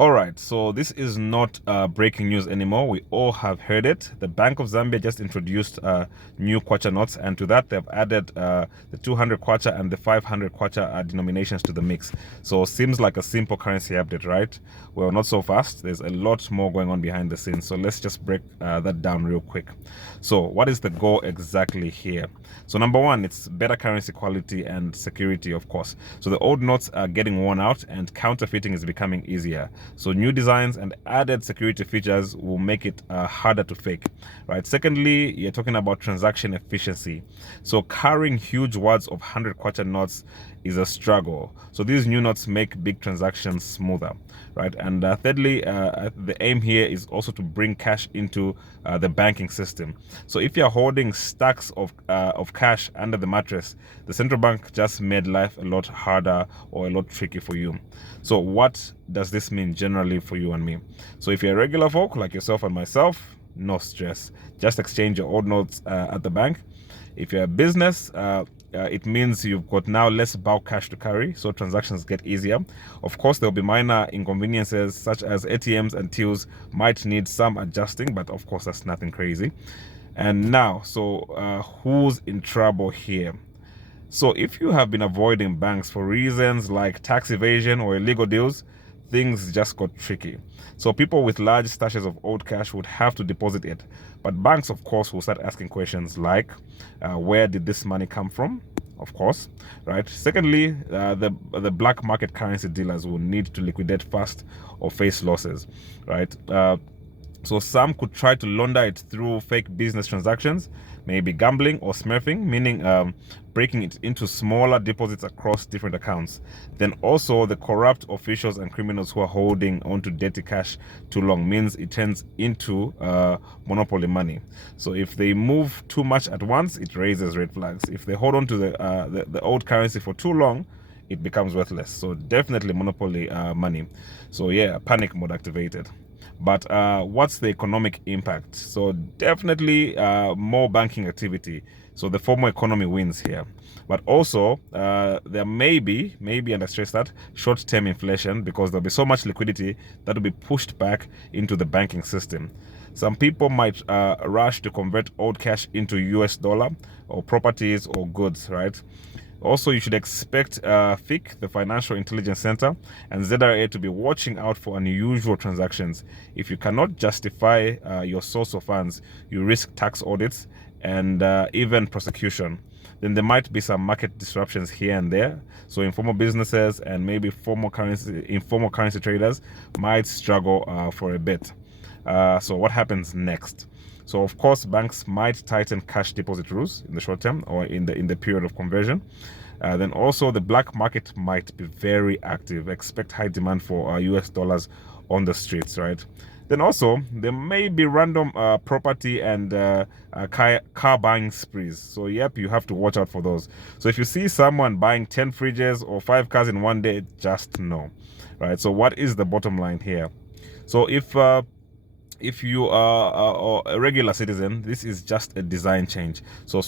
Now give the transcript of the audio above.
All right, so this is not breaking news anymore. We all have heard it. The Bank of Zambia just introduced new kwacha notes, and to that they've added the 200 kwacha and the 500 kwacha denominations to the mix. So seems like a simple currency update, right? Well, not so fast. There's a lot more going on behind the scenes. So let's just break that down real quick. So what is the goal exactly here? So number one, it's better currency quality and security, of course. So the old notes are getting worn out and counterfeiting is becoming easier. So new designs and added security features will make it harder to fake, right? Secondly, you're talking about transaction efficiency. So carrying huge wads of 100 kwacha notes is a struggle. So these new notes make big transactions smoother, right? And thirdly, the aim here is also to bring cash into the banking system. So if you're holding stacks of cash under the mattress, the central bank just made life a lot harder or a lot tricky for you. So what does this mean generally for you and me? So if you're a regular folk like yourself and myself, no stress. Just exchange your old notes at the bank. If you're a business, it means you've got now less bulk cash to carry, so transactions get easier. Of course, there'll be minor inconveniences such as ATMs and tills might need some adjusting, but of course that's nothing crazy. And now, so who's in trouble here? So if you have been avoiding banks for reasons like tax evasion or illegal deals, things just got tricky. So people with large stashes of old cash would have to deposit it. But banks, of course, will start asking questions like, where did this money come from? Of course, right? Secondly, the black market currency dealers will need to liquidate fast or face losses, right? So some could try to launder it through fake business transactions, maybe gambling or smurfing, meaning breaking it into smaller deposits across different accounts. Then also the corrupt officials and criminals who are holding onto dirty cash too long means it turns into monopoly money. So if they move too much at once, it raises red flags. If they hold on to the old currency for too long, it becomes worthless. So definitely monopoly money. So yeah, panic mode activated. But what's the economic impact? So definitely more banking activity. So the formal economy wins here. But also there may be, and I stress that, short-term inflation because there'll be so much liquidity that will be pushed back into the banking system. Some people might rush to convert old cash into US dollar or properties or goods, right? Also, you should expect FIC, the Financial Intelligence Center, and ZRA to be watching out for unusual transactions. If you cannot justify your source of funds, you risk tax audits and even prosecution. Then there might be some market disruptions here and there. So informal businesses and maybe informal currency traders might struggle for a bit. So what happens next? So of course, banks might tighten cash deposit rules in the short term or in the period of conversion. Then also the black market might be very active. Expect high demand for US dollars on the streets, right? Then also there may be random property and car buying sprees. So yep, you have to watch out for those. So if you see someone buying 10 fridges or 5 cars in one day, just know, right? So what is the bottom line here? So if you are a regular citizen, this is just a design change. So